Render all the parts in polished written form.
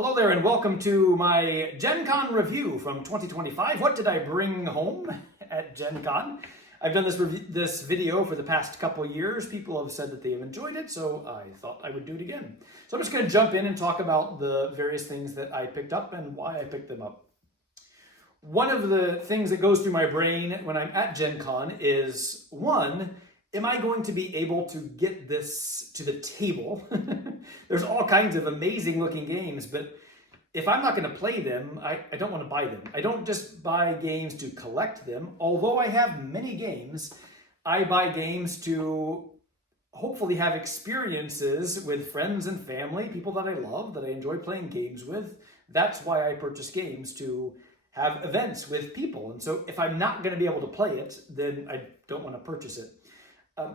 Hello there and welcome to my Gen Con review from 2025. What did I bring home at Gen Con? I've done this video for the past couple years. People have said that they have enjoyed it, so I thought I would do it again. So I'm just going to jump in and talk about the various things that I picked up and why I picked them up. One of the things that goes through my brain when I'm at Gen Con is, one, am I going to be able to get this to the table? There's all kinds of amazing looking games, but if I'm not going to play them, I don't want to buy them. I don't just buy games to collect them. Although I have many games, I buy games to hopefully have experiences with friends and family, people that I love, that I enjoy playing games with. That's why I purchase games, to have events with people. And so if I'm not going to be able to play it, then I don't want to purchase it.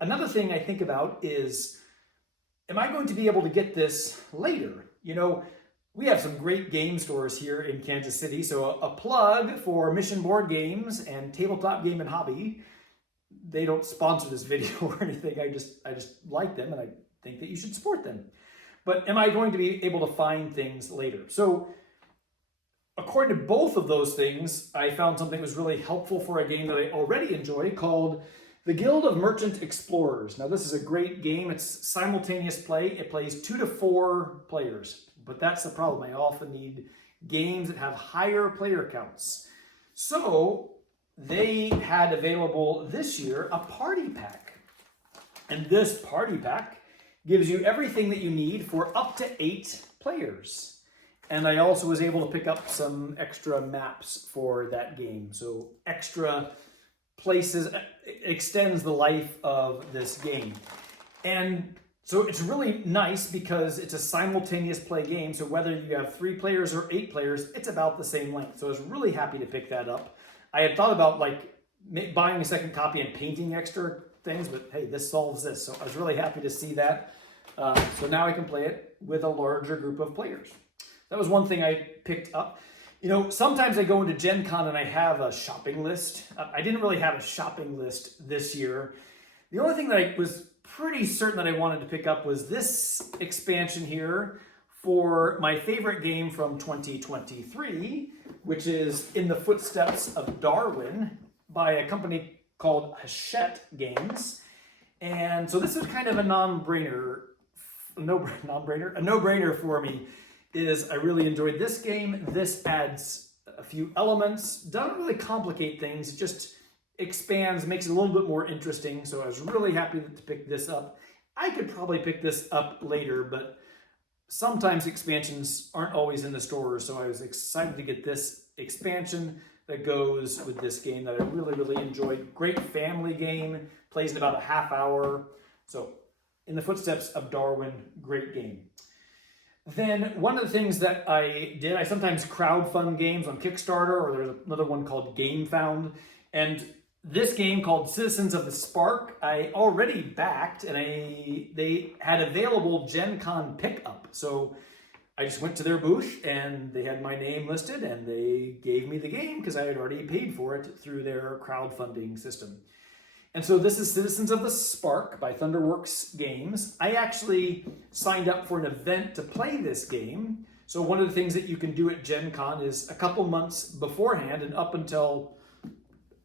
Another thing I think about is, am I going to be able to get this later? You know, we have some great game stores here in Kansas City, so a plug for Mission Board Games and Tabletop Game and Hobby. They don't sponsor this video or anything. I just like them and I think that you should support them. But am I going to be able to find things later? So according to both of those things, I found something that was really helpful for a game that I already enjoy called The Guild of Merchant Explorers. Now, this is a great game. It's simultaneous play. It plays 2 to 4 players, but that's the problem. I often need games that have higher player counts. So they had available this year a party pack. And this party pack gives you everything that you need for up to 8 players. And I also was able to pick up some extra maps for that game. So extra places, extends the life of this game. And so it's really nice because it's a simultaneous play game. So whether you have 3 players or 8 players, it's about the same length. So I was really happy to pick that up. I had thought about buying a second copy and painting extra things, but hey, this solves this. So I was really happy to see that. So now I can play it with a larger group of players. That was one thing I picked up. You know, sometimes I go into Gen Con and I have a shopping list. I didn't really have a shopping list this year. The only thing that I was pretty certain that I wanted to pick up was this expansion here for my favorite game from 2023, which is In the Footsteps of Darwin by a company called Hachette Games. And so this is kind of a no-brainer for me. I really enjoyed this game. This adds a few elements, doesn't really complicate things, just expands, makes it a little bit more interesting. So I was really happy to pick this up. I could probably pick this up later, but sometimes expansions aren't always in the stores. So I was excited to get this expansion that goes with this game that I really, really enjoyed. Great family game, plays in about a half hour. So In the Footsteps of Darwin, great game. Then one of the things that I did, I sometimes crowdfund games on Kickstarter, or there's another one called GameFound. And this game called Citizens of the Spark, I already backed, and they had available Gen Con pickup. So I just went to their booth and they had my name listed and they gave me the game because I had already paid for it through their crowdfunding system. And so this is Citizens of the Spark by Thunderworks Games. I actually signed up for an event to play this game. So one of the things that you can do at Gen Con is a couple months beforehand and up until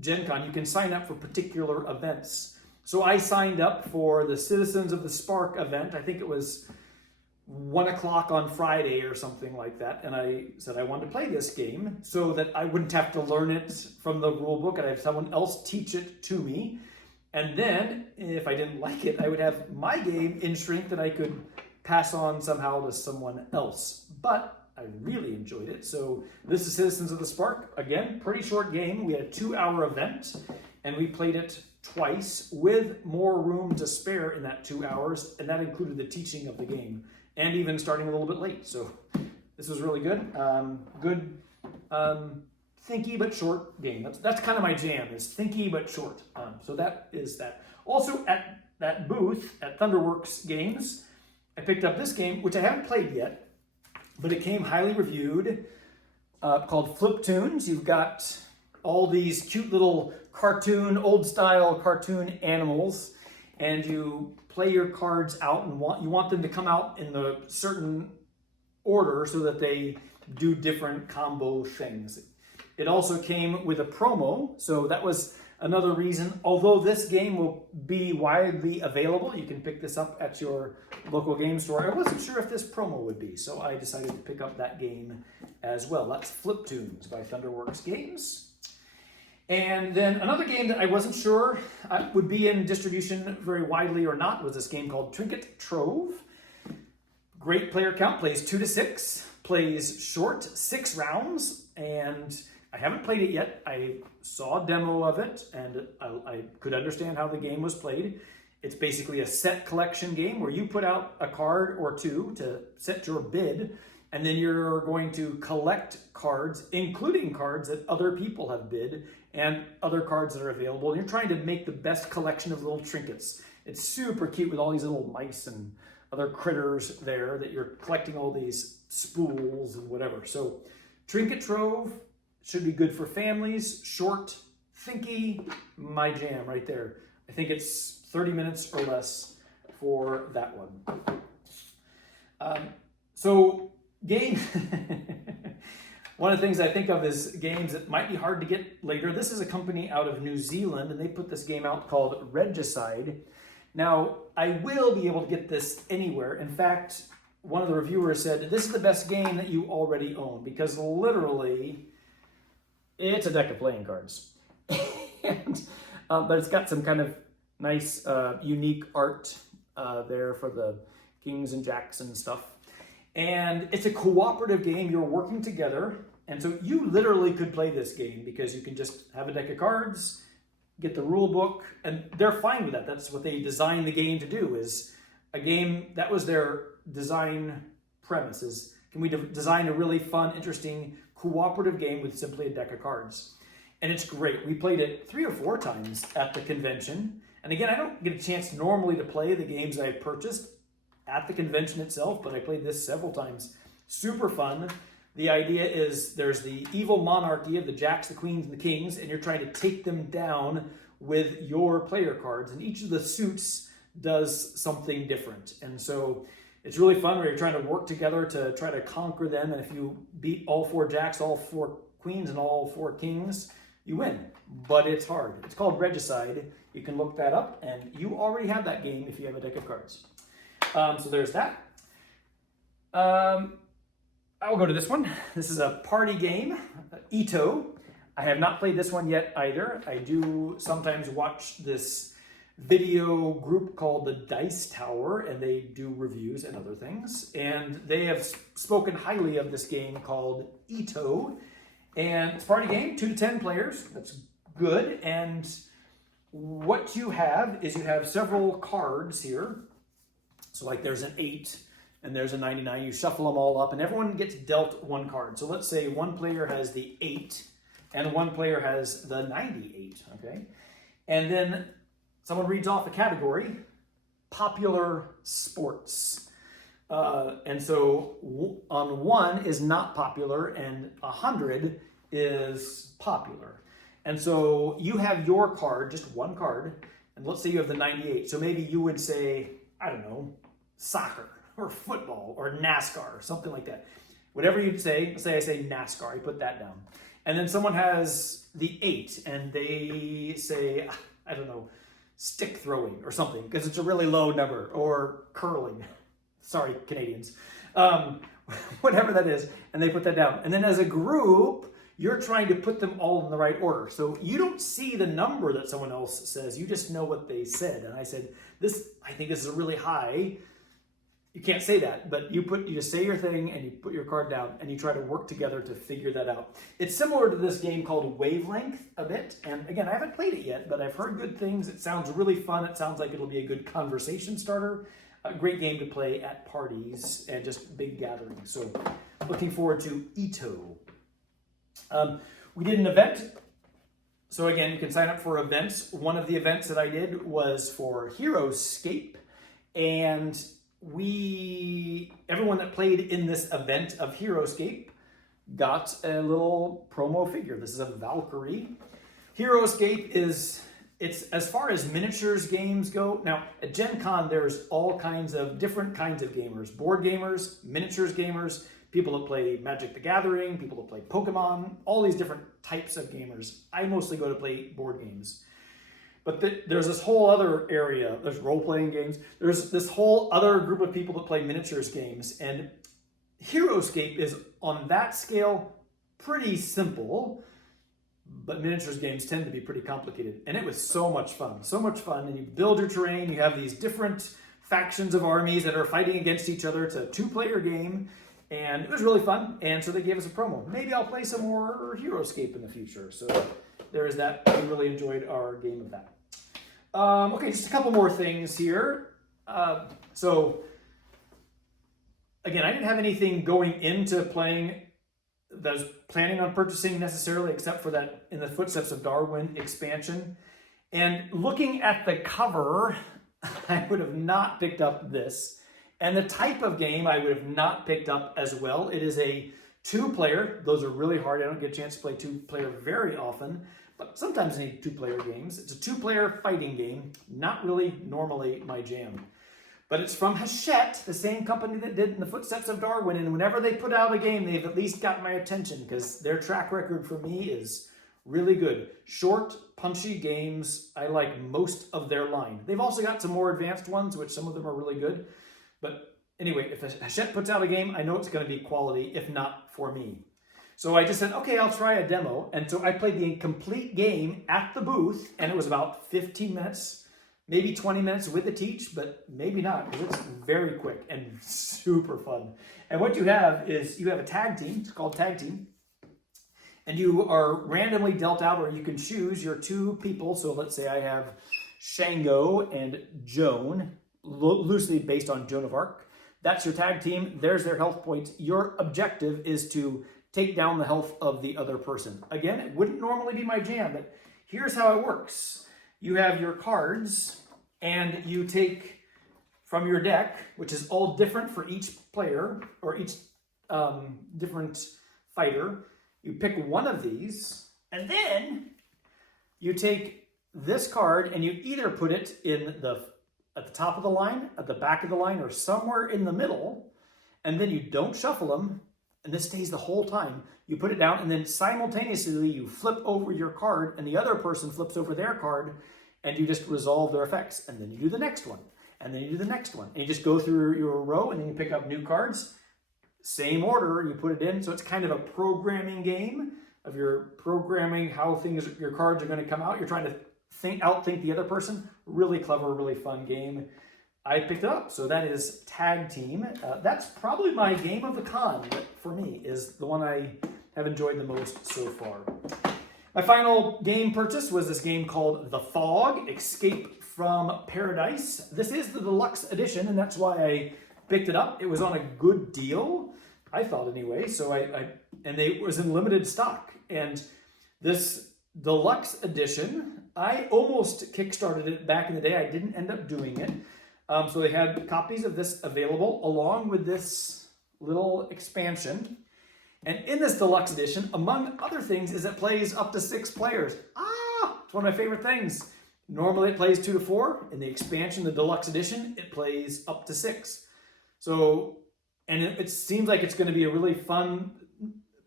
Gen Con, you can sign up for particular events. So I signed up for the Citizens of the Spark event. I think it was 1 o'clock on Friday or something like that. And I said I wanted to play this game so that I wouldn't have to learn it from the rule book. I'd have someone else teach it to me. And then, if I didn't like it, I would have my game in shrink that I could pass on somehow to someone else. But I really enjoyed it. So this is Citizens of the Spark. Again, pretty short game. We had a 2-hour event, and we played it twice with more room to spare in that 2 hours, and that included the teaching of the game, and even starting a little bit late. So this was really good. Thinky but short game. That's kind of my jam, is thinky but short. So that is that. Also at that booth at Thunderworks Games, I picked up this game, which I haven't played yet, but it came highly reviewed, called Fliptoons. You've got all these cute little old style cartoon animals, and you play your cards out and you want them to come out in the certain order so that they do different combo things. It also came with a promo, so that was another reason. Although this game will be widely available, you can pick this up at your local game store. I wasn't sure if this promo would be, so I decided to pick up that game as well. That's Fliptoons by Thunderworks Games. And then another game that I wasn't sure would be in distribution very widely or not was this game called Trinket Trove. Great player count, plays 2 to 6, plays short, 6 rounds, and I haven't played it yet. I saw a demo of it, and I could understand how the game was played. It's basically a set collection game where you put out a card or two to set your bid, and then you're going to collect cards, including cards that other people have bid, and other cards that are available. And you're trying to make the best collection of little trinkets. It's super cute with all these little mice and other critters there that you're collecting all these spools and whatever. So Trinket Trove should be good for families, short, thinky, my jam right there. I think it's 30 minutes or less for that one. So game, one of the things I think of is games that might be hard to get later. This is a company out of New Zealand, and they put this game out called Regicide. Now, I will be able to get this anywhere. In fact, one of the reviewers said, this is the best game that you already own, because literally, it's a deck of playing cards. But it's got some kind of nice, unique art there for the kings and jacks and stuff. And it's a cooperative game. You're working together. And so you literally could play this game because you can just have a deck of cards, get the rule book, and they're fine with that. That's what they designed the game to do, is a game, that was their design premise, is can we design a really fun, interesting, cooperative game with simply a deck of cards. And it's great. We played it 3 or 4 times at the convention. And again, I don't get a chance normally to play the games I purchased at the convention itself, but I played this several times. Super fun. The idea is there's the evil monarchy of the jacks, the queens, and the kings, and you're trying to take them down with your player cards. And each of the suits does something different. And so it's really fun where you're trying to work together to try to conquer them. And if you beat all 4 jacks, all 4 queens, and all 4 kings, you win. But it's hard. It's called Regicide. You can look that up, and you already have that game if you have a deck of cards. So there's that. I'll go to this one. This is a party game, Ito. I have not played this one yet either. I do sometimes watch this video group called the Dice Tower, and they do reviews and other things. And they have spoken highly of this game called Ito. And it's a party game, 2 to 10 players. That's good. And what you have is you have several cards here. So like there's an 8 and there's a 99. You shuffle them all up and everyone gets dealt 1 card. So let's say one player has the 8 and one player has the 98, okay? And then someone reads off a category, popular sports. And so on 1 is not popular and 100 is popular. And so you have your card, just 1 card, and let's say you have the 98. So maybe you would say, I don't know, soccer or football or NASCAR or something like that. Whatever you'd say, let's say I say NASCAR, I put that down. And then someone has the 8 and they say, I don't know, stick throwing or something because it's a really low number, or curling. Sorry, Canadians. Whatever that is, and they put that down. And then as a group, you're trying to put them all in the right order. So you don't see the number that someone else says, you just know what they said. And I said, I think this is really high. You can't say that, but you just say your thing and you put your card down and you try to work together to figure that out. It's similar to this game called Wavelength a bit. And again, I haven't played it yet, but I've heard good things. It sounds really fun. It sounds like it'll be a good conversation starter. A great game to play at parties and just big gatherings. So looking forward to Ito. We did an event. So again, you can sign up for events. One of the events that I did was for Heroescape, and everyone that played in this event of Heroescape got a little promo figure. This is a Valkyrie. Heroescape it's as far as miniatures games go. Now at Gen Con, there's all kinds of different kinds of gamers: board gamers, miniatures gamers, people that play Magic the Gathering, people that play Pokemon, all these different types of gamers. I mostly go to play board games. But there's this whole other area, there's role-playing games, there's this whole other group of people that play miniatures games, and HeroScape is, on that scale, pretty simple, but miniatures games tend to be pretty complicated. And it was so much fun, and you build your terrain, you have these different factions of armies that are fighting against each other. It's a 2-player game, and it was really fun, and so they gave us a promo. Maybe I'll play some more HeroScape in the future, so there is that. We really enjoyed our game of that. Okay, just a couple more things here. So, again, I didn't have anything going into playing that I was planning on purchasing necessarily, except for that In the Footsteps of Darwin expansion. And looking at the cover, I would have not picked up this. And the type of game I would have not picked up as well. It is a 2-player. Those are really hard. I don't get a chance to play 2-player very often. But sometimes I need 2-player games. It's a 2-player fighting game. Not really normally my jam. But it's from Hachette, the same company that did In the Footsteps of Darwin. And whenever they put out a game, they've at least got my attention, because their track record for me is really good. Short, punchy games. I like most of their line. They've also got some more advanced ones, which some of them are really good. But anyway, if Hachette puts out a game, I know it's going to be quality, if not for me. So I just said, okay, I'll try a demo. And so I played the complete game at the booth, and it was about 15 minutes, maybe 20 minutes with the teach, but maybe not, because it's very quick and super fun. And what you have is you have a tag team. It's called Tag Team. And you are randomly dealt out, or you can choose your 2 people. So let's say I have Shango and Joan, loosely based on Joan of Arc. That's your tag team. There's their health points. Your objective is to take down the health of the other person. Again, it wouldn't normally be my jam, but here's how it works. You have your cards, and you take from your deck, which is all different for each player, or each different fighter. You pick one of these, and then you take this card, and you either put it at the top of the line, at the back of the line, or somewhere in the middle, and then you don't shuffle them, and this stays the whole time. You put it down, and then simultaneously you flip over your card, and the other person flips over their card, and you just resolve their effects. And then you do the next one, and then you do the next one. And you just go through your row, and then you pick up new cards. Same order, you put it in. So it's kind of a programming game of your programming how your cards are going to come out. You're trying to outthink the other person. Really clever, really fun game. I picked it up. So that is Tag Team. That's probably my game of the con, for me, is the one I have enjoyed the most so far. My final game purchase was this game called The Fog, Escape from Paradise. This is the deluxe edition, and that's why I picked it up. It was on a good deal, I thought anyway. So it was in limited stock. And this deluxe edition, I almost kickstarted it back in the day. I didn't end up doing it. So they had copies of this available along with this little expansion. And in this deluxe edition, among other things, is it plays up to 6 players. It's one of my favorite things. Normally it plays 2 to 4. In the expansion, the deluxe edition, it plays up to 6. So, and it seems like it's going to be a really fun,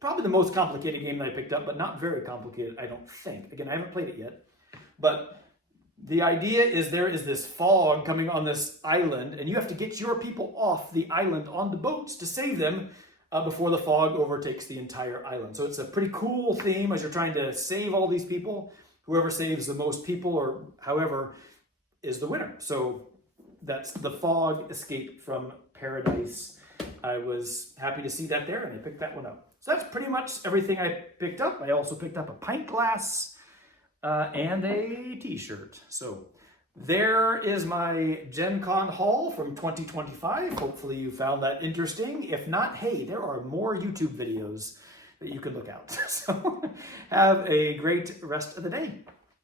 probably the most complicated game that I picked up, but not very complicated, I don't think. Again, I haven't played it yet. But the idea is there is this fog coming on this island, and you have to get your people off the island onto boats to save them before the fog overtakes the entire island. So it's a pretty cool theme as you're trying to save all these people. Whoever saves the most people, or however, is the winner. So that's The Fog, Escape from Paradise. I was happy to see that there, and I picked that one up. So that's pretty much everything I picked up. I also picked up a pint glass and a t-shirt. So there is my Gen Con haul from 2025. Hopefully you found that interesting. If not, hey, there are more YouTube videos that you can look out. So have a great rest of the day.